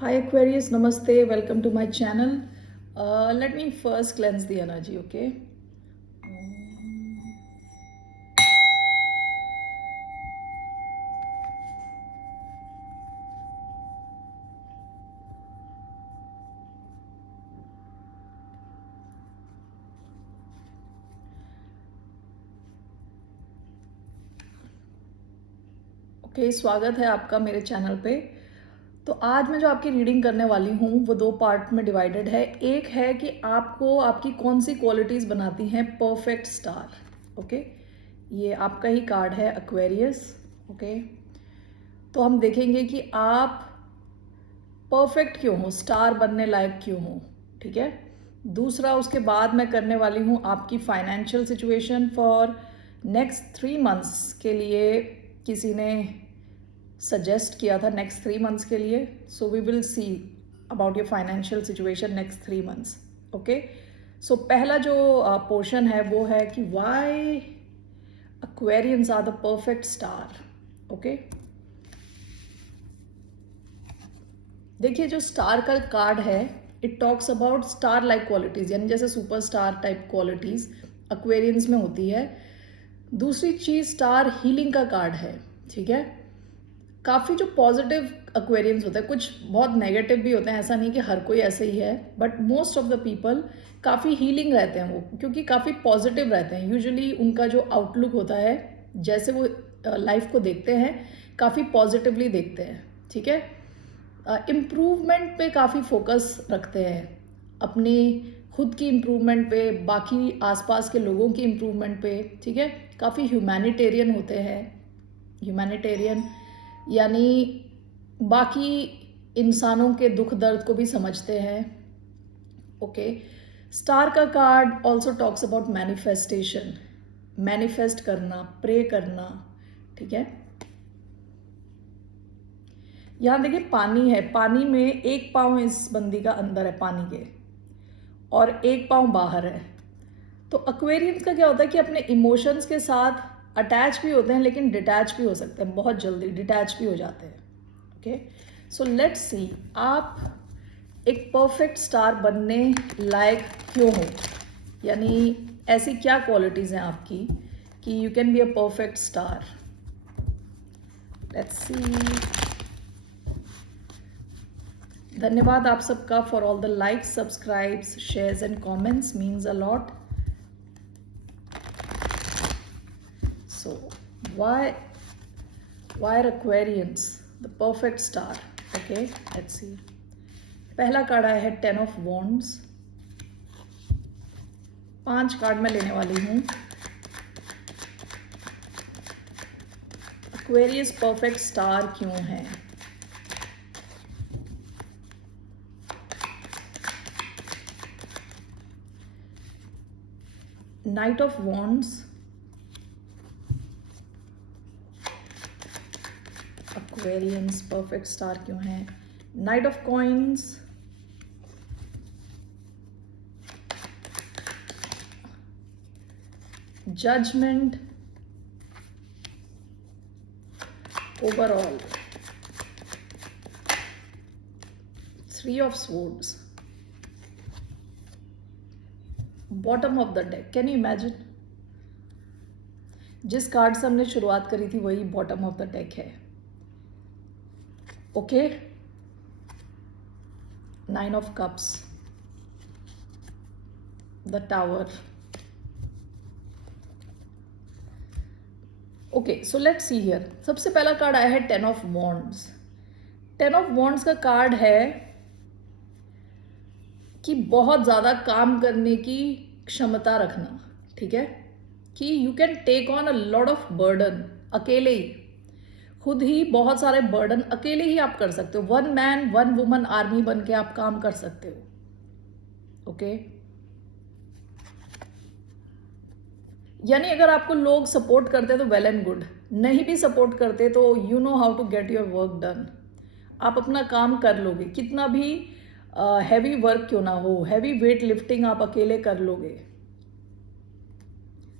Hi Aquarius, Namaste, welcome to my channel. Let me first cleanse the energy, okay? Okay, स्वागत है आपका मेरे channel पे। तो आज मैं जो आपकी रीडिंग करने वाली हूँ वो दो पार्ट में डिवाइडेड है। एक है कि आपको आपकी कौन सी क्वालिटीज़ बनाती हैं परफेक्ट स्टार। ओके, ये आपका ही कार्ड है एक्वेरियस। ओके, तो हम देखेंगे कि आप परफेक्ट क्यों हो, स्टार बनने लायक क्यों हो। ठीक है। दूसरा, उसके बाद मैं करने वाली हूँ आपकी financial situation for next 3 months के लिए। किसी ने सजेस्ट किया था नेक्स्ट 3 मंथ्स के लिए, so we will see about your financial situation next 3 months. Okay, so पहला जो पोर्शन है वो है कि why Aquarians are the perfect star. Okay, देखिए जो स्टार का कार्ड है, it talks about star like qualities, यानी जैसे super star type qualities Aquarians में होती है। दूसरी चीज़, स्टार हीलिंग का कार्ड है। ठीक है, काफ़ी जो पॉजिटिव एक्वेरियंस होता है, कुछ बहुत नेगेटिव भी होते हैं, ऐसा नहीं कि हर कोई ऐसे ही है, but most of the people काफ़ी हीलिंग रहते हैं वो, क्योंकि काफ़ी पॉजिटिव रहते हैं। यूजुअली उनका जो आउटलुक होता है, जैसे वो लाइफ को देखते हैं, काफ़ी पॉजिटिवली देखते हैं। ठीक है, इम्प्रूवमेंट पे काफ़ी फोकस रखते हैं, अपनी खुद की इम्प्रूवमेंट पे, बाकी आसपास के लोगों की इम्प्रूवमेंट पे। ठीक है, काफ़ी ह्यूमैनिटेरियन होते हैं। ह्यूमैनिटेरियन यानी बाकी इंसानों के दुख दर्द को भी समझते हैं। ओके, स्टार का card also talks about manifestation, manifest करना, प्रे करना। ठीक है, यहाँ देखिए पानी है, पानी में एक पाँव इस बंदी का अंदर है पानी के, और एक पाँव बाहर है। तो एक्वेरियंस का क्या होता है कि अपने इमोशंस के साथ अटैच भी होते हैं, लेकिन डिटैच भी हो सकते हैं, बहुत जल्दी डिटैच भी हो जाते हैं। ओके, सो लेट्स सी आप एक परफेक्ट स्टार बनने लायक क्यों हो, यानी ऐसी क्या क्वालिटीज़ हैं आपकी कि you can be a perfect star. Let's see. धन्यवाद आप सबका for all the likes, subscribes, shares and comments, means a lot. So why are Aquarians the perfect star? Okay, let's see. पहला कार्ड आया है 10 of Wands। 5 card मैं लेने वाली हूँ। Aquarius परफेक्ट स्टार क्यों है? Knight of Wands, Aquarians perfect star क्यों है? Knight of Coins, Judgment, overall, 3 of Swords, bottom of the deck. Can you imagine, जिस कार्ड से हमने शुरुआत करी थी वही बॉटम ऑफ द डेक है। Okay, 9 of Cups, the tower. Okay, so let's see here. सबसे पहला कार्ड आया है 10 of Wands। 10 of Wands का कार्ड है कि बहुत ज़्यादा काम करने की क्षमता रखना। ठीक है, कि you can take on a lot of burden, अकेले ही, खुद ही बहुत सारे बर्डन अकेले ही आप कर सकते हो। 1 मैन 1 वुमन आर्मी बन के आप काम कर सकते हो। ओके, यानी अगर आपको लोग सपोर्ट करते तो वेल एंड गुड, नहीं भी सपोर्ट करते तो you know how to get your work done. आप अपना काम कर लोगे, कितना भी हैवी वर्क क्यों ना हो, हैवी वेट लिफ्टिंग आप अकेले कर लोगे।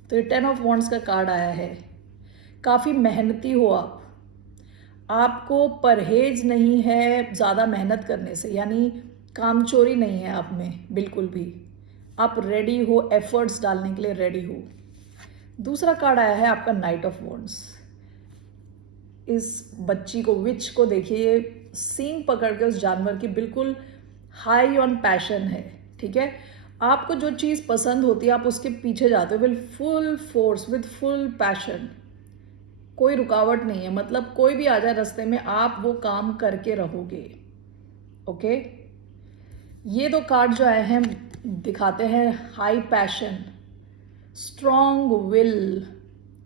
तो ये 10 of Wands का कार्ड आया है। काफ़ी मेहनती हो आप, आपको परहेज नहीं है ज़्यादा मेहनत करने से, यानी कामचोरी नहीं है आप में बिल्कुल भी। आप रेडी हो, एफर्ट्स डालने के लिए रेडी हो। दूसरा कार्ड आया है आपका नाइट ऑफ वॉन्ड्स। इस बच्ची को, विच को देखिए, ये सींग पकड़ के उस जानवर की बिल्कुल हाई ऑन पैशन है, ठीक है। आपको जो चीज़ पसंद होती है आप उसके पीछे जाते हो with full force, with full passion. कोई रुकावट नहीं है, मतलब कोई भी आ जाए रास्ते में आप वो काम करके रहोगे। ओके, ये दो कार्ड जो आए हैं दिखाते हैं हाई पैशन, स्ट्रॉन्ग विल,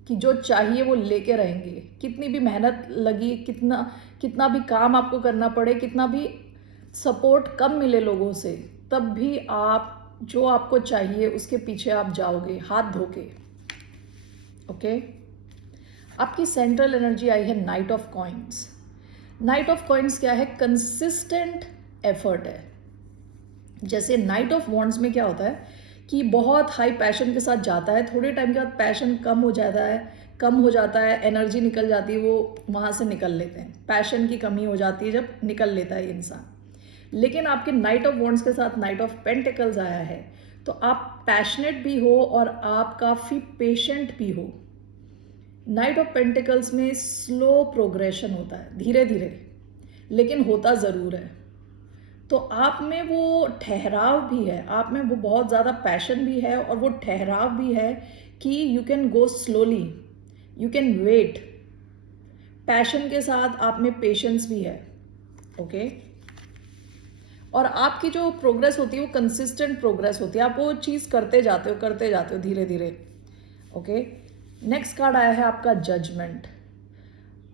कि जो चाहिए वो लेके रहेंगे। कितनी भी मेहनत लगी, कितना कितना भी काम आपको करना पड़े, कितना भी सपोर्ट कम मिले लोगों से, तब भी आप जो आपको चाहिए उसके पीछे आप जाओगे हाथ धो के। ओके, आपकी सेंट्रल एनर्जी आई है night of coins. Night of coins क्या है? कंसिस्टेंट एफर्ट है। जैसे नाइट ऑफ वॉन्ड्स में क्या होता है कि बहुत हाई पैशन के साथ जाता है, थोड़े टाइम के बाद पैशन कम हो जाता है, एनर्जी निकल जाती है, वो वहाँ से निकल लेते हैं। पैशन की कमी हो जाती है जब निकल लेता है इंसान। लेकिन आपके नाइट ऑफ वॉन्ड्स के साथ नाइट ऑफ पेंटिकल्स आया है, तो आप पैशनेट भी हो और आप काफ़ी पेशेंट भी हो। नाइट ऑफ पेंटिकल्स में स्लो प्रोग्रेशन होता है, धीरे धीरे, लेकिन होता ज़रूर है। तो आप में वो ठहराव भी है, आप में वो बहुत ज़्यादा पैशन भी है और वो ठहराव भी है कि you can go slowly, you can wait. Passion के साथ आप में पेशेंस भी है। ओके, और आपकी जो प्रोग्रेस होती है वो कंसिस्टेंट प्रोग्रेस होती है, आप वो चीज़ करते जाते हो धीरे धीरे। ओके, नेक्स्ट कार्ड आया है आपका जजमेंट।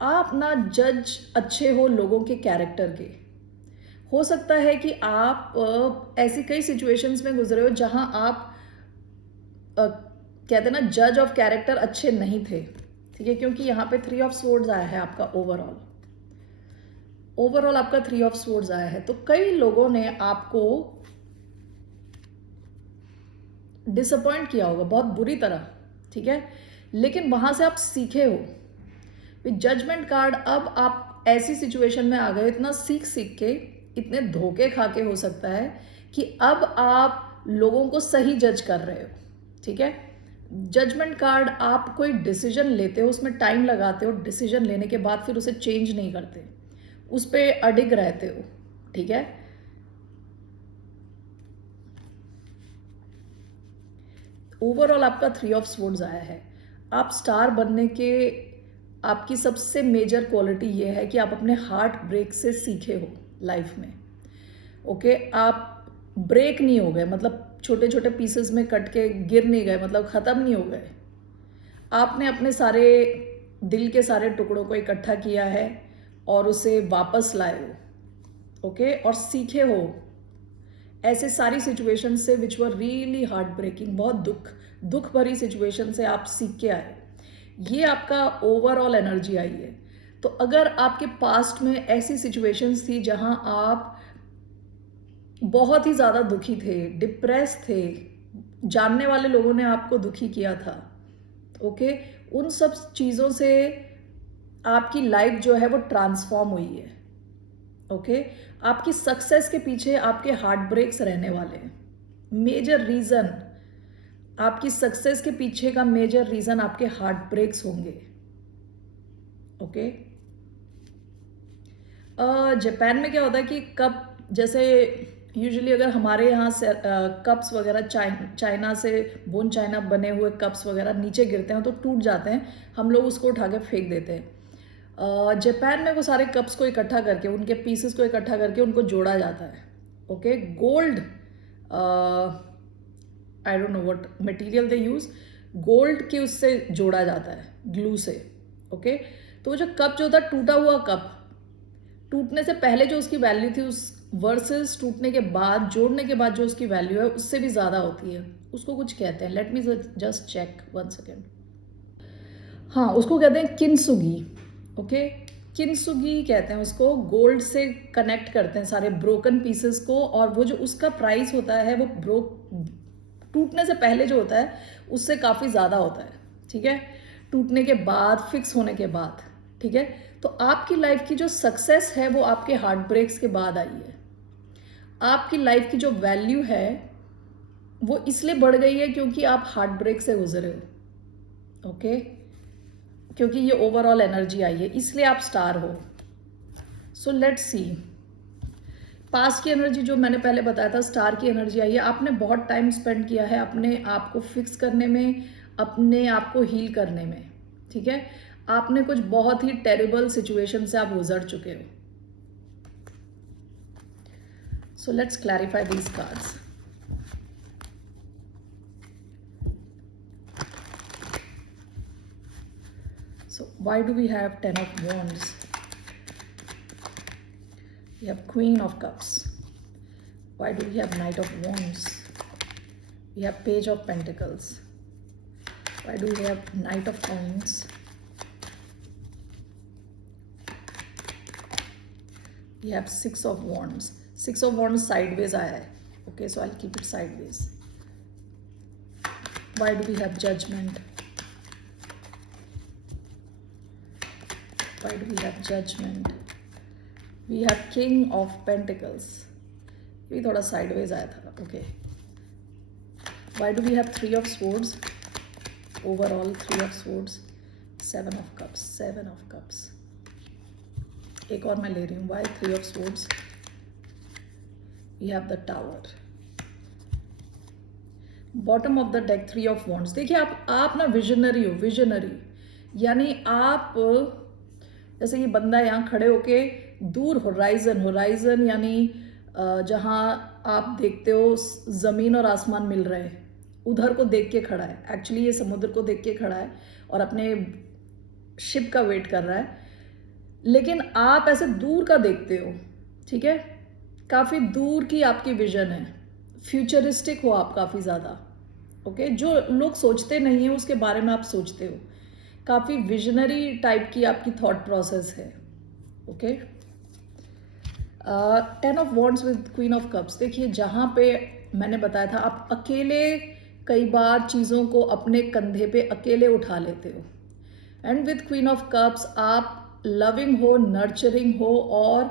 आप ना जज अच्छे हो लोगों के कैरेक्टर के। हो सकता है कि आप ऐसी कई सिचुएशंस में गुजरे हो जहां आप कहते हैं ना, जज ऑफ कैरेक्टर अच्छे नहीं थे, ठीक है, क्योंकि यहाँ पे 3 ऑफ स्वॉर्ड्स आया है आपका। ओवरऑल आपका 3 ऑफ स्वॉर्ड्स आया है, तो कई लोगों ने आपको डिसअपॉइंट किया होगा बहुत बुरी तरह, ठीक है, लेकिन वहां से आप सीखे हो। विद जजमेंट कार्ड अब आप ऐसी सिचुएशन में आ गए, इतना सीख सीख के, इतने धोखे खा के हो सकता है कि अब आप लोगों को सही जज कर रहे हो, ठीक है। जजमेंट कार्ड, आप कोई डिसीजन लेते हो, उसमें टाइम लगाते हो, डिसीजन लेने के बाद फिर उसे चेंज नहीं करते, उस पर अडिग रहते हो, ठीक है। ओवरऑल आपका 3 ऑफ स्वॉर्ड्स आया है। आप स्टार बनने के, आपकी सबसे मेजर क्वालिटी ये है कि आप अपने हार्ट ब्रेक से सीखे हो लाइफ में। ओके, आप ब्रेक नहीं हो गए, मतलब छोटे छोटे पीसेस में कट के गिर नहीं गए, मतलब ख़त्म नहीं हो गए। आपने अपने सारे दिल के सारे टुकड़ों को इकट्ठा किया है और उसे वापस लाए हो। ओके, और सीखे हो ऐसे सारी सिचुएशन से विच वर रियली हार्ट ब्रेकिंग, बहुत दुख भरी सिचुएशन से आप सीख के आए। ये आपका ओवरऑल एनर्जी आई है। तो अगर आपके पास्ट में ऐसी सिचुएशंस थी जहां आप बहुत ही ज़्यादा दुखी थे, डिप्रेस थे, जानने वाले लोगों ने आपको दुखी किया था, ओके, उन सब चीज़ों से आपकी लाइफ जो है वो ट्रांसफॉर्म हुई है। ओके, आपकी सक्सेस के पीछे आपके हार्ट ब्रेक्स रहने वाले हैं। मेजर रीज़न, आपकी सक्सेस के पीछे का मेजर रीज़न आपके हार्ट ब्रेक्स होंगे। ओके, जापान में क्या होता है कि कप, जैसे यूजुअली अगर हमारे यहाँ से कप्स वगैरह चाइना से, बोन चाइना बने हुए कप्स वगैरह नीचे गिरते हैं तो टूट जाते हैं, हम लोग उसको उठा के फेंक देते हैं। जापान में वो सारे कप्स को इकट्ठा करके, उनके पीसेस को इकट्ठा करके उनको जोड़ा जाता है। Okay, gold, I don't know what material they use, gold के उससे जोड़ा जाता है, ग्लू से। ओके, तो जो कप जो होता है, टूटा हुआ कप, टूटने से पहले जो उसकी वैल्यू थी उस वर्सेस टूटने के बाद, जोड़ने के बाद जो उसकी वैल्यू है उससे भी ज़्यादा होती है। उसको कुछ कहते हैं, let me just check 1 second. हाँ, उसको कहते हैं किनसुगी। ओके, किनसुगी कहते हैं उसको। गोल्ड से कनेक्ट करते हैं सारे ब्रोकन पीसेस को, और वो जो उसका प्राइस होता है वो टूटने से पहले जो होता है उससे काफ़ी ज़्यादा होता है, ठीक है, टूटने के बाद, फिक्स होने के बाद, ठीक है। तो आपकी लाइफ की जो सक्सेस है वो आपके हार्ट ब्रेक्स के बाद आई है। आपकी लाइफ की जो वैल्यू है वो इसलिए बढ़ गई है क्योंकि आप हार्ट ब्रेक से गुजरे हो। ओके, क्योंकि ये ओवरऑल एनर्जी आई है, इसलिए आप स्टार हो। सो लेट्स सी, पास की एनर्जी जो मैंने पहले बताया था, स्टार की एनर्जी आई है। आपने बहुत टाइम स्पेंड किया है अपने आप को फिक्स करने में, अपने आप को हील करने में, ठीक है। आपने कुछ बहुत ही टेरिबल सिचुएशन से आप गुजर चुके हो। So let's clarify these cards. So why do we have 10 of Wands? We have Queen of Cups. Why do we have Knight of Wands? We have Page of Pentacles. Why do we have Knight of Coins? We have Six of Wands. Six of Wands sideways आया है. Okay, so I'll keep it sideways. Why do we have Judgment? Why do we have Judgment? We have King of Pentacles. ये भी थोड़ा sideways आया था. Okay. Why do we have Three of Swords? Overall, Three of Swords. Seven of Cups. Seven of Cups. एक और मैं ले रही हूँ. Why Three of Swords? We have the Tower. Bottom of the deck Three of Wands. देखिए आप ना visionary हो, विजनरी, यानी आप जैसे ये बंदा यहाँ खड़े होके दूर होराइजन यानी जहाँ आप देखते हो ज़मीन और आसमान मिल रहे हैं, उधर को देख के खड़ा है। एक्चुअली ये समुद्र को देख के खड़ा है और अपने शिप का वेट कर रहा है, लेकिन आप ऐसे दूर का देखते हो, ठीक है। काफ़ी दूर की आपकी विजन है, फ्यूचरिस्टिक हो आप काफ़ी ज़्यादा। ओके, जो लोग सोचते नहीं हैं उसके बारे में आप सोचते हो। काफ़ी विजनरी टाइप की आपकी थॉट प्रोसेस है। Okay, 10 of wands with queen of cups. देखिए जहाँ पे मैंने बताया था आप अकेले कई बार चीज़ों को अपने कंधे पे अकेले उठा लेते हो, and with queen of cups आप लविंग हो, नर्चरिंग हो और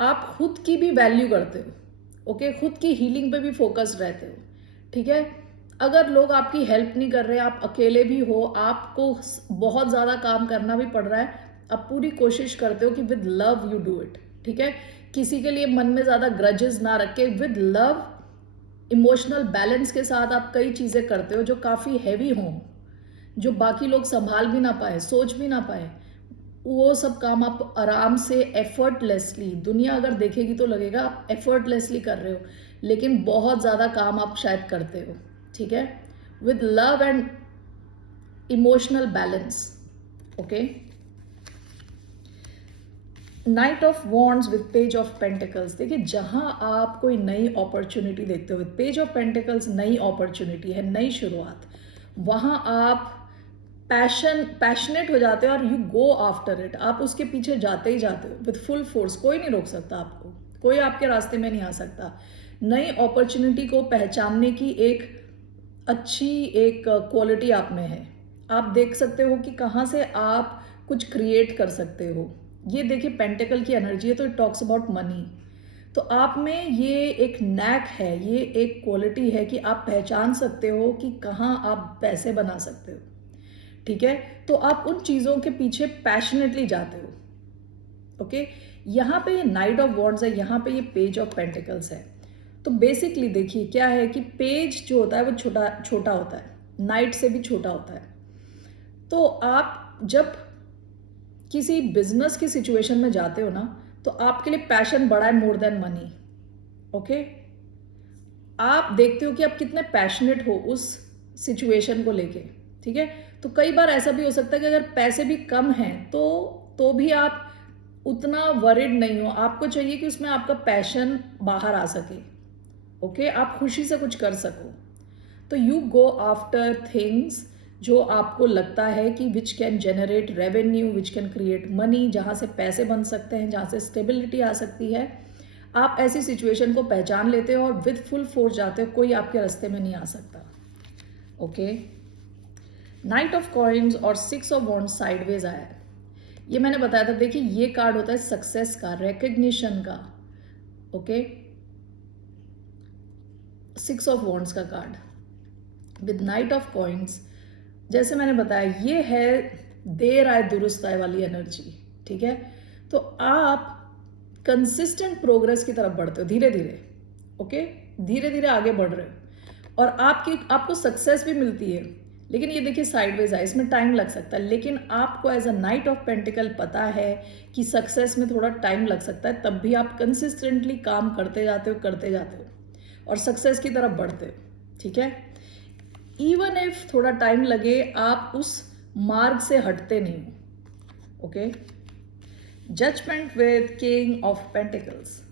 आप खुद की भी वैल्यू करते हो। ओके, खुद की हीलिंग पे भी फोकस्ड रहते हो, ठीक है। अगर लोग आपकी हेल्प नहीं कर रहे, आप अकेले भी हो, आपको बहुत ज़्यादा काम करना भी पड़ रहा है, आप पूरी कोशिश करते हो कि with love you do it, ठीक है। किसी के लिए मन में ज़्यादा ग्रजेस ना रख के विद लव, इमोशनल बैलेंस के साथ आप कई चीज़ें करते हो जो काफ़ी हैवी हों, जो बाकी लोग संभाल भी ना पाए, सोच भी ना पाए। वो सब काम आप आराम से एफर्टलेसली, दुनिया अगर देखेगी तो लगेगा आप एफर्टलेसली कर रहे हो, लेकिन बहुत ज़्यादा काम आप शायद करते हो, ठीक है, with love and emotional balance. Okay, night of wands with page of pentacles. देखिए जहां आप कोई नई अपॉर्चुनिटी देखते हो, विद पेज ऑफ पेंटिकल्स नई अपॉर्चुनिटी है, नई शुरुआत, वहां आप पैशनेट हो जाते हो और यू गो आफ्टर इट, आप उसके पीछे जाते ही जाते हो विद फुल फोर्स। कोई नहीं रोक सकता आपको, कोई आपके रास्ते में नहीं आ सकता। नई अपॉर्चुनिटी को पहचानने की एक अच्छी एक क्वालिटी आप में है। आप देख सकते हो कि कहाँ से आप कुछ क्रिएट कर सकते हो। ये देखिए पेंटिकल की एनर्जी है, तो इट टॉक्स अबाउट मनी। तो आप में ये एक नैक है, ये एक क्वालिटी है कि आप पहचान सकते हो कि कहाँ आप पैसे बना सकते हो, ठीक है। तो आप उन चीज़ों के पीछे पैशनेटली जाते हो। ओके, यहाँ पे ये नाइट ऑफ वॉन्ड्स है, यहाँ पे ये पेज ऑफ पेंटिकल्स है। तो बेसिकली देखिए क्या है कि पेज जो होता है वो छोटा होता है, नाइट से भी छोटा होता है। तो आप जब किसी बिजनेस की सिचुएशन में जाते हो ना, तो आपके लिए पैशन बड़ा है मोर देन मनी। ओके, आप देखते हो कि आप कितने पैशनेट हो उस सिचुएशन को लेके, ठीक है। तो कई बार ऐसा भी हो सकता है कि अगर पैसे भी कम हैं तो भी आप उतना वरिड नहीं हो, आपको चाहिए कि उसमें आपका पैशन बाहर आ सके। ओके, आप खुशी से कुछ कर सको। तो यू गो आफ्टर थिंग्स जो आपको लगता है कि which can generate revenue, which can create money, जहाँ से पैसे बन सकते हैं, जहाँ से स्टेबिलिटी आ सकती है। आप ऐसी सिचुएशन को पहचान लेते हो और विद फुल फोर्स जाते हो, कोई आपके रास्ते में नहीं आ सकता। ओके, नाइट ऑफ कॉइन्स और सिक्स ऑफ वॉन्ड्स साइडवेज आया है। ये मैंने बताया था, देखिए ये कार्ड होता है सक्सेस का, रिकग्निशन का, ओके। 6 ऑफ वॉन्ड्स का card with night of coins, जैसे मैंने बताया ये है देर आए दुरुस्त आए वाली एनर्जी, ठीक है। तो आप कंसिस्टेंट प्रोग्रेस की तरफ बढ़ते हो धीरे धीरे, ओके, धीरे धीरे आगे बढ़ रहे हो और आपको सक्सेस भी मिलती है। लेकिन ये देखिए साइडवेज है, इसमें टाइम लग सकता है, लेकिन आपको as a knight of pentacle पता है कि सक्सेस में थोड़ा टाइम लग सकता है, तब भी आप कंसिस्टेंटली काम करते जाते हो और सक्सेस की तरफ बढ़ते हो, ठीक है। इवन इफ थोड़ा टाइम लगे, आप उस मार्ग से हटते नहीं हो, okay. Judgement with king of pentacles,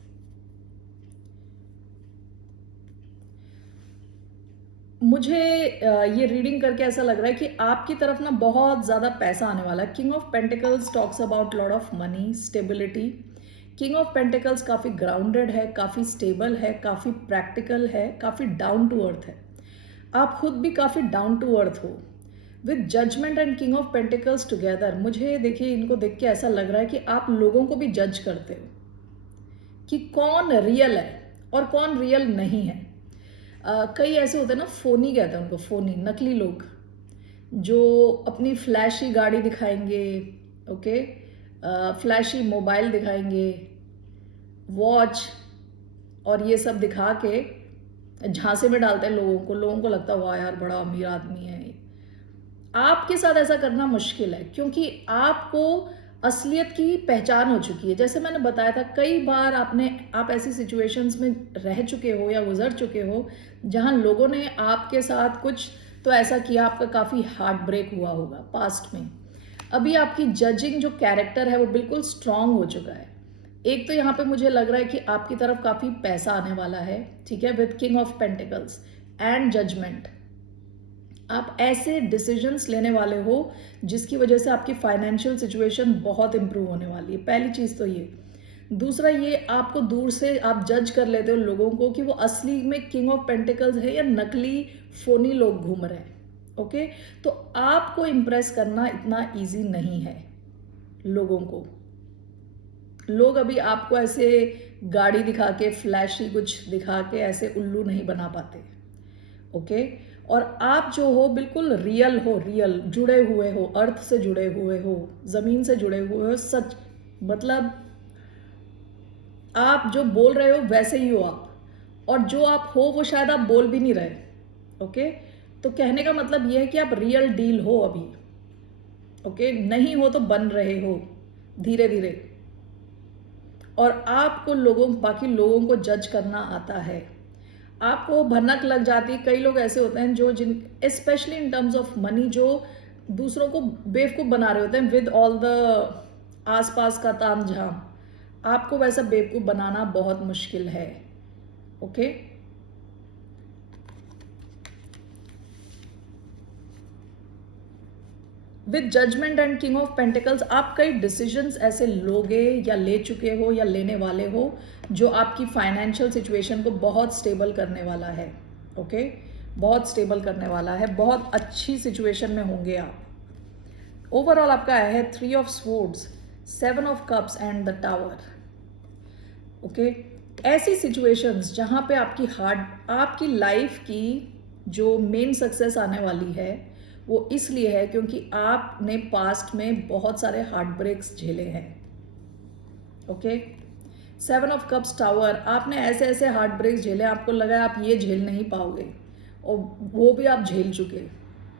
मुझे ये रीडिंग करके ऐसा लग रहा है कि आपकी तरफ ना बहुत ज़्यादा पैसा आने वाला है। King of pentacles talks about lot of money, stability. King of pentacles काफ़ी ग्राउंडेड है, काफ़ी स्टेबल है, काफ़ी प्रैक्टिकल है, काफ़ी डाउन टू अर्थ है। आप खुद भी काफ़ी डाउन टू अर्थ हो। With judgement and king of pentacles together, मुझे देखिए इनको देख के ऐसा लग रहा है कि आप लोगों को भी जज करते हो कि कौन रियल है और कौन रियल नहीं है। कई ऐसे होते हैं ना, फोनी कहते हैं उनको, फोनी, नकली लोग जो अपनी फ्लैशी गाड़ी दिखाएंगे, ओके, फ्लैशी मोबाइल दिखाएंगे, वॉच और ये सब दिखा के झांसे में डालते हैं लोगों को लगता है वाह यार बड़ा अमीर आदमी है ये। आपके साथ ऐसा करना मुश्किल है क्योंकि आपको असलियत की पहचान हो चुकी है। जैसे मैंने बताया था, कई बार आप ऐसी सिचुएशंस में रह चुके हो या गुजर चुके हो जहां लोगों ने आपके साथ कुछ तो ऐसा किया, आपका काफ़ी हार्ट ब्रेक हुआ होगा पास्ट में। अभी आपकी जजिंग जो कैरेक्टर है वो बिल्कुल स्ट्रांग हो चुका है। एक तो यहाँ पे मुझे लग रहा है कि आपकी तरफ काफ़ी पैसा आने वाला है, ठीक है, with king of pentacles and judgement. आप ऐसे डिसीजंस लेने वाले हो जिसकी वजह से आपकी फाइनेंशियल सिचुएशन बहुत इंप्रूव होने वाली है, पहली चीज़ तो ये। दूसरा ये, आपको दूर से आप जज कर लेते हो लोगों को कि वो असली में किंग ऑफ पेंटिकल्स है या नकली फोनी लोग घूम रहे हैं, ओके। तो आपको इम्प्रेस करना इतना ईजी नहीं है लोगों को। लोग अभी आपको ऐसे गाड़ी दिखा के, फ्लैशी कुछ दिखा के ऐसे उल्लू नहीं बना पाते, ओके। और आप जो हो बिल्कुल रियल हो, रियल जुड़े हुए हो, अर्थ से जुड़े हुए हो, जमीन से जुड़े हुए हो, सच, मतलब आप जो बोल रहे हो वैसे ही हो आप, और जो आप हो वो शायद आप बोल भी नहीं रहे, ओके। तो कहने का मतलब ये है कि आप रियल डील हो अभी, ओके, नहीं हो तो बन रहे हो धीरे धीरे। और आपको बाकी लोगों को जज करना आता है, आपको भनक लग जाती है। कई लोग ऐसे होते हैं जो specially in terms of money, जो दूसरों को बेवकूफ़ बना रहे होते हैं विद ऑल द आसपास का तामझाम। आपको वैसा बेवकूफ़ बनाना बहुत मुश्किल है, okay. With judgement and king of pentacles, आप कई डिसीजंस ऐसे लोगे या ले चुके हो या लेने वाले हो जो आपकी फाइनेंशियल सिचुएशन को बहुत स्टेबल करने वाला है, ओके, बहुत स्टेबल करने वाला है, बहुत अच्छी सिचुएशन में होंगे आप। ओवरऑल आपका है 3 of swords, 7 of cups and the tower, okay. ऐसी सिचुएशंस जहाँ पे आपकी लाइफ की जो मेन सक्सेस आने वाली है वो इसलिए है क्योंकि आपने पास्ट में बहुत सारे हार्ट ब्रेक्स झेले हैं, ओके। 7 ऑफ कप्स टावर, आपने ऐसे ऐसे हार्ट ब्रेक्स झेले, आपको लगा आप ये झेल नहीं पाओगे और वो भी आप झेल चुके,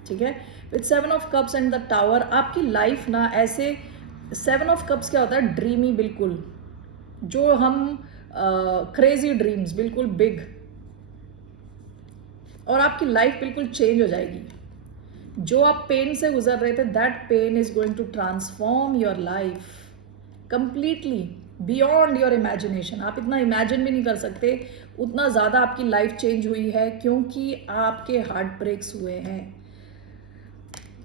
ठीक है। With 7 of cups and the tower, आपकी लाइफ ना ऐसे, 7 ऑफ कप्स क्या होता है, ड्रीमी, बिल्कुल जो हम क्रेजी ड्रीम्स, बिल्कुल बिग, और आपकी लाइफ बिल्कुल चेंज हो जाएगी। जो आप पेन से गुजर रहे थे, that pain is going to transform your life completely beyond your imagination. आप इतना इमेजिन भी नहीं कर सकते, उतना ज़्यादा आपकी लाइफ चेंज हुई है क्योंकि आपके हार्ट ब्रेक्स हुए हैं।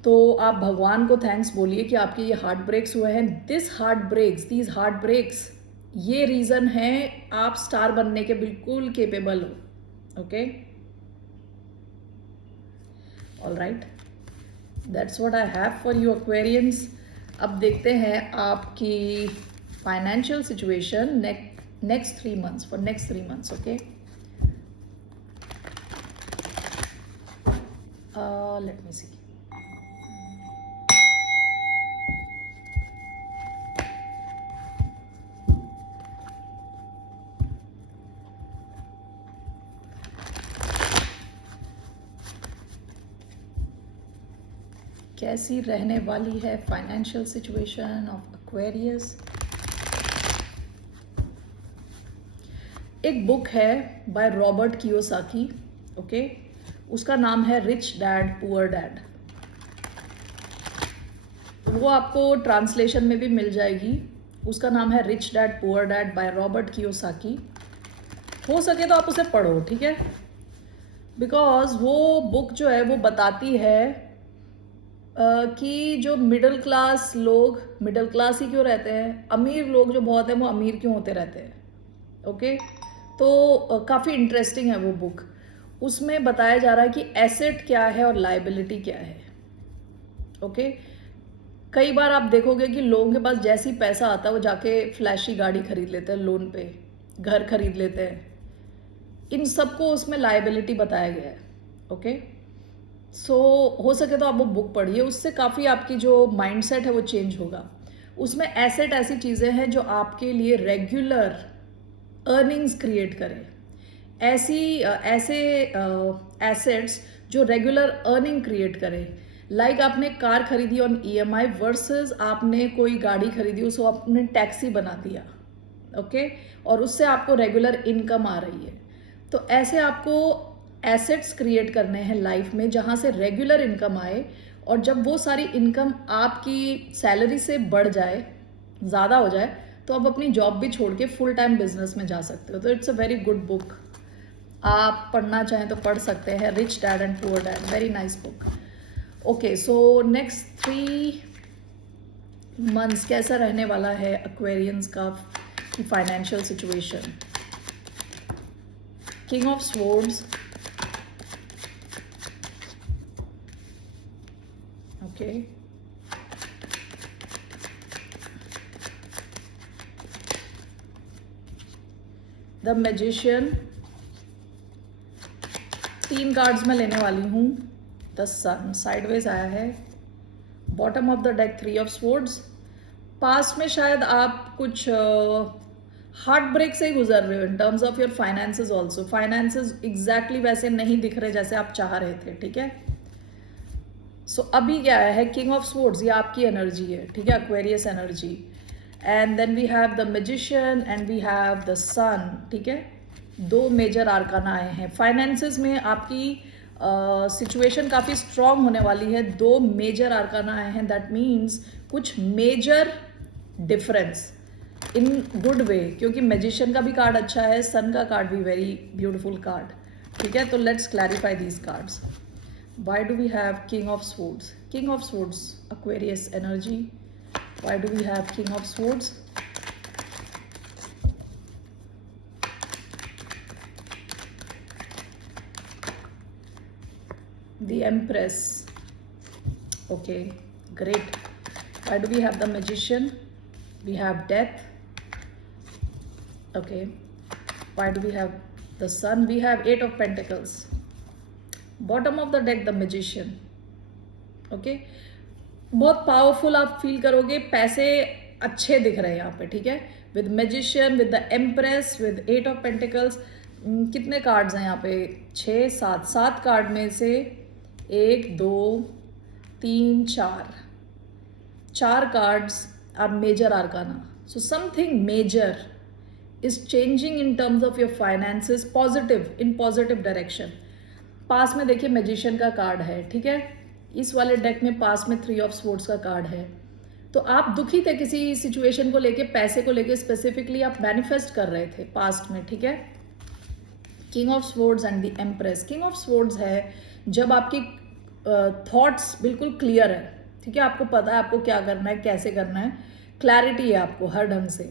तो आप भगवान को थैंक्स बोलिए कि आपके ये हार्ट ब्रेक्स हुए हैं। दीज हार्ट ब्रेक्स, ये रीज़न है आप स्टार बनने के बिल्कुल केपेबल हो, okay. All right, that's what I have for you, Aquarians. अब देखते हैं आपकी financial situation next 3 months, for next 3 months, okay. Let me see. कैसी रहने वाली है फाइनेंशियल सिचुएशन ऑफ एक्वेरियस। एक बुक है बाय रॉबर्ट कियोसाकी, ओके। उसका नाम है रिच डैड पुअर डैड। वो आपको ट्रांसलेशन में भी मिल जाएगी। उसका नाम है rich dad poor dad bye Robert Kiyosaki. हो सके तो आप उसे पढ़ो, ठीक है, बिकॉज वो बुक जो है वो बताती है कि जो मिडिल क्लास लोग मिडिल क्लास ही क्यों रहते हैं, अमीर लोग जो बहुत हैं वो अमीर क्यों होते रहते हैं, ओके। तो काफ़ी इंटरेस्टिंग है वो बुक। उसमें बताया जा रहा है कि एसेट क्या है और लाइबिलिटी क्या है, ओके। कई बार आप देखोगे कि लोगों के पास जैसे ही पैसा आता है वो जाके फ्लैशी गाड़ी खरीद लेते हैं, लोन पे घर खरीद लेते हैं। इन सबको उसमें लाइबिलिटी बताया गया है, ओके। सो हो सके तो आप वो बुक पढ़िए, उससे काफ़ी आपकी जो माइंडसेट है वो चेंज होगा। उसमें एसेट ऐसी चीज़ें हैं जो आपके लिए रेगुलर अर्निंग्स क्रिएट करें, ऐसे एसेट्स जो रेगुलर अर्निंग क्रिएट करें। लाइक आपने कार खरीदी ऑन ईएमआई वर्सेस आपने कोई गाड़ी खरीदी, उसको आपने टैक्सी बना दिया, ओके, और उससे आपको रेगुलर इनकम आ रही है। तो ऐसे आपको एसेट्स क्रिएट करने हैं लाइफ में जहाँ से रेगुलर इनकम आए, और जब वो सारी इनकम आपकी सैलरी से बढ़ जाए, ज़्यादा हो जाए, तो आप अपनी जॉब भी छोड़ के फुल टाइम बिजनेस में जा सकते हो। तो it's a very good book, आप पढ़ना चाहें तो पढ़ सकते हैं, rich dad and poor dad, very nice book. Okay, so next 3 months कैसा रहने वाला है एक्वेरियंस का की financial situation. King of swords, okay, the magician. 3 cards मैं लेने वाली हूँ। द सन साइडवेज आया है। Bottom of the deck 3 of swords. Past में शायद आप कुछ हार्ट ब्रेक से ही गुजर रहे हो इन terms of your finances also. Finances exactly वैसे नहीं दिख रहे जैसे आप चाह रहे थे, ठीक है। सो अभी क्या है, किंग ऑफ स्वॉर्ड्स, ये आपकी एनर्जी है, ठीक है, Aquarius energy. And then we have the magician and we have the sun, ठीक है। 2 मेजर आर्काना आए हैं। फाइनेंसेस में आपकी सिचुएशन काफ़ी स्ट्रांग होने वाली है। 2 मेजर आर्काना आए हैं, दैट मीन्स कुछ major difference in good way, क्योंकि मैजिशियन का भी कार्ड अच्छा है, सन का कार्ड भी वेरी ब्यूटिफुल कार्ड, ठीक है। तो let's clarify these cards. Why do we have King of Swords? King of Swords, Aquarius energy. Why do we have King of Swords? The Empress. Okay, great. Why do we have the Magician? We have Death. Okay. Why do we have the Sun? We have 8 of Pentacles. Bottom of the deck the magician, okay. बहुत powerful आप feel करोगे, पैसे अच्छे दिख रहे हैं यहाँ पे, ठीक है, with magician, with the empress, with 8 of pentacles. कितने कार्ड्स हैं यहाँ पे, 6 7 कार्ड में से 1 2 3 4 cards are major arcana. So something major is changing in terms of your finances, positive, in positive direction. पास में देखिए मैजिशियन का कार्ड है, ठीक है। इस वाले डेक में पास में 3 ऑफ स्वॉर्ड्स का कार्ड है। तो आप दुखी थे किसी सिचुएशन को लेके, पैसे को लेके स्पेसिफिकली आप मैनिफेस्ट कर रहे थे पास्ट में, ठीक है। King of swords and the empress. King of swords है जब आपकी थॉट्स बिल्कुल क्लियर है, ठीक है, आपको पता है आपको क्या करना है, कैसे करना है, क्लैरिटी है आपको हर ढंग से।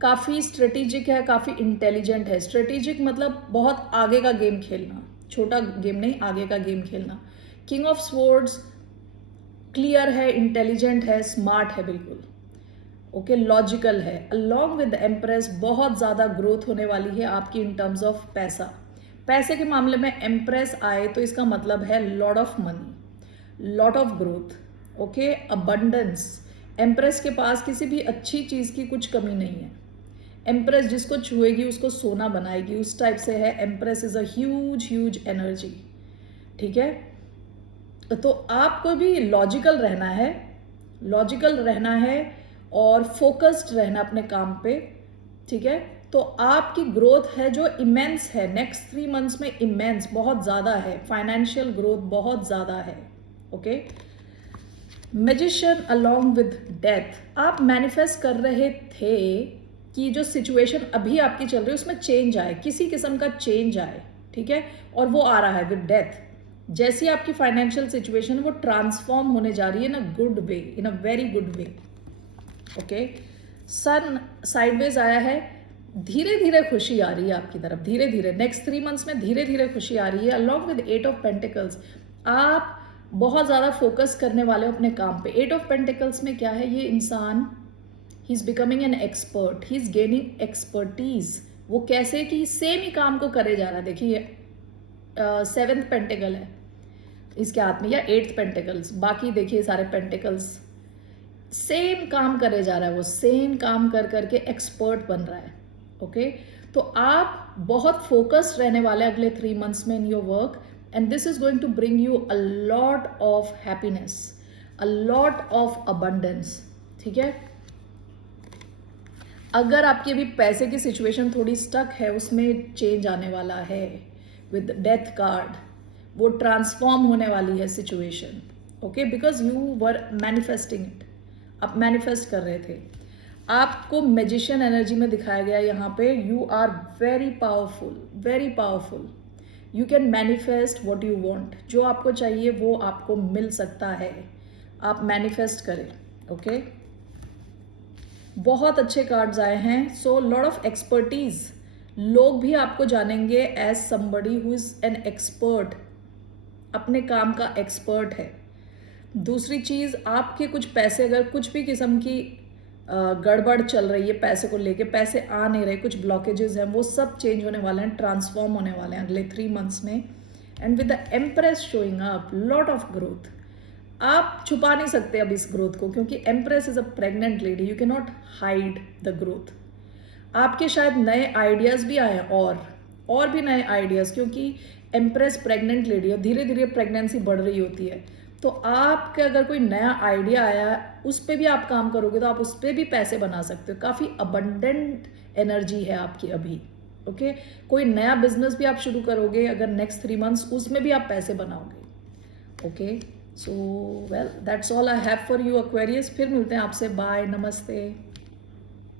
काफ़ी स्ट्रेटेजिक है, काफ़ी इंटेलिजेंट है। स्ट्रेटेजिक मतलब बहुत आगे का गेम खेलना, छोटा गेम नहीं, आगे का गेम खेलना। किंग ऑफ स्वॉर्ड्स क्लियर है, इंटेलिजेंट है, स्मार्ट है बिल्कुल, ओके, लॉजिकल है। अलॉन्ग विद एम्प्रेस बहुत ज़्यादा ग्रोथ होने वाली है आपकी इन टर्म्स ऑफ पैसा। पैसे के मामले में एम्प्रेस आए तो इसका मतलब है lot of money, lot of growth, okay, abundance. Empress के पास किसी भी अच्छी चीज़ की कुछ कमी नहीं है। एम्प्रेस जिसको छुएगी उसको सोना बनाएगी, उस टाइप से है। Empress is a huge huge energy, ठीक है। तो आपको भी लॉजिकल रहना है, लॉजिकल रहना है और फोकस्ड रहना अपने काम पे, ठीक है। तो आपकी ग्रोथ है जो इमेंस है, नेक्स्ट 3 मंथ्स में इमेंस, बहुत ज़्यादा है, फाइनेंशियल ग्रोथ बहुत ज़्यादा है, okay. Magician along with death, आप मैनिफेस्ट कर रहे थे कि जो सिचुएशन अभी आपकी चल रही है उसमें चेंज आए, किसी किस्म का चेंज आए, ठीक है, और वो आ रहा है विद डेथ। जैसी आपकी फाइनेंशियल सिचुएशन वो ट्रांसफॉर्म होने जा रही है in a good way, in a very good way, okay. Sun sideways आया है, धीरे धीरे खुशी आ रही है आपकी तरफ, धीरे धीरे नेक्स्ट 3 मंथ्स में धीरे धीरे खुशी आ रही है। अलॉन्ग विद 8 ऑफ पेंटिकल्स, आप बहुत ज़्यादा फोकस करने वाले हो अपने काम पे। 8 ऑफ पेंटिकल्स में क्या है, ये इंसान he is becoming an expert, he is gaining expertise. वो कैसे कि सेम ही काम को करे जा रहा है। देखिए 7th पेंटिकल है इसके हाथ में, या 8th पेंटिकल्स, बाकी देखिए सारे पेंटिकल्स सेम काम करे जा रहा है, वो सेम काम कर करके एक्सपर्ट बन रहा है, ओके। तो आप बहुत फोकस्ड रहने वाले अगले 3 मंथ्स में in your work, and this is going to bring you a lot of happiness, a lot of abundance, ठीक है। अगर आपकी अभी पैसे की सिचुएशन थोड़ी स्टक है, उसमें चेंज आने वाला है विद डेथ कार्ड, वो ट्रांसफॉर्म होने वाली है situation, okay, because you were manifesting it, आप मैनिफेस्ट कर रहे थे। आपको मैजिशियन एनर्जी में दिखाया गया यहाँ पे, you are very powerful, very powerful, you can manifest what you want, जो आपको चाहिए वो आपको मिल सकता है, आप मैनिफेस्ट करें, ओके। बहुत अच्छे कार्ड्स आए हैं, सो लॉट ऑफ एक्सपर्टीज, लोग भी आपको जानेंगे as somebody who is an expert, अपने काम का एक्सपर्ट है। दूसरी चीज़, आपके कुछ पैसे, अगर कुछ भी किस्म की गड़बड़ चल रही है पैसे को लेके, पैसे आ नहीं रहे, कुछ ब्लॉकेजेस हैं, वो सब चेंज होने वाले हैं, ट्रांसफॉर्म होने वाले हैं अगले 3 मंथ्स में। And with the empress showing up, lot of growth, आप छुपा नहीं सकते अब इस ग्रोथ को, क्योंकि empress is a pregnant lady, you can not hide the growth. आपके शायद नए आइडियाज़ भी आए, और भी नए आइडियाज़, क्योंकि एम्प्रेस प्रेग्नेंट लेडी है, धीरे धीरे प्रेगनेंसी बढ़ रही होती है। तो आपके अगर कोई नया आइडिया आया, उस पर भी आप काम करोगे तो आप उस पर भी पैसे बना सकते हो। काफ़ी अबंडेंट एनर्जी है आपकी अभी, ओके। कोई नया बिजनेस भी आप शुरू करोगे अगर नेक्स्ट 3 मंथ्स, उसमें भी आप पैसे बनाओगे, okay. So well, that's all I have for you Aquarius. फिर मिलते हैं आपसे, बाय, नमस्ते।